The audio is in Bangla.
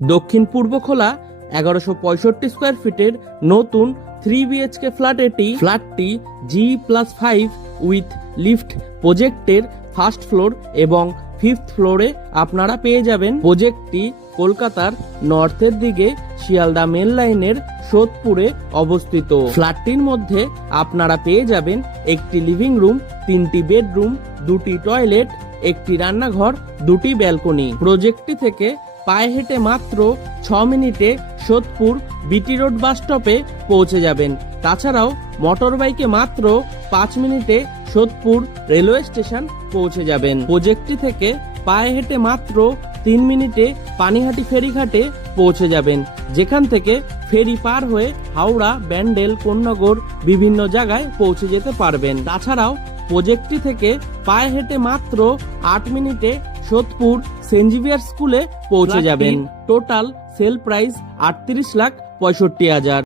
দক্ষিণ পূর্ব খোলা 1165 স্কোয়ার ফিটের নতুন 3 বিএইচকে ফ্ল্যাটটি G+5 উইথ লিফট প্রজেক্টের ফার্স্ট ফ্লোর এবং ফিফথ ফ্লোরে আপনারা পেয়ে যাবেন। প্রজেক্টটি কলকাতার নর্থের দিকে শিয়ালদা মেন লাইনের সোদপুরে অবস্থিত। ফ্ল্যাটটির মধ্যে আপনারা পেয়ে যাবেন একটি লিভিং রুম, 3টি বেডরুম, 2টি টয়লেট, একটি রান্নাঘর, 2টি ব্যালকনি। প্রজেক্টটি থেকে পায়ে হেঁটে মাত্র 6 মিনিটে সোদপুর বিটি রোড বাস স্টপে পৌঁছে যাবেন। তাছাড়াও মোটর বাইকে মাত্র 5 মিনিটে সোদপুর রেলওয়ে স্টেশন পৌঁছে যাবেন। প্রজেক্টটি থেকে পায়ে হেঁটে মাত্র 3 মিনিটে পানিহাটি ফেরিঘাটে পৌঁছে যাবেন, যেখান থেকে ফেরি পার হয়ে হাওড়া, ব্যান্ডেল, কোন্নগর বিভিন্ন জায়গায় পৌঁছে যেতে পারবেন। তাছাড়াও প্রজেক্টটি থেকে পায়ে হেঁটে মাত্র 8 মিনিটে সোদপুর সেন্ট জেভিয়ার স্কুলে পৌঁছে যাবেন। Total sell price 38,65,000।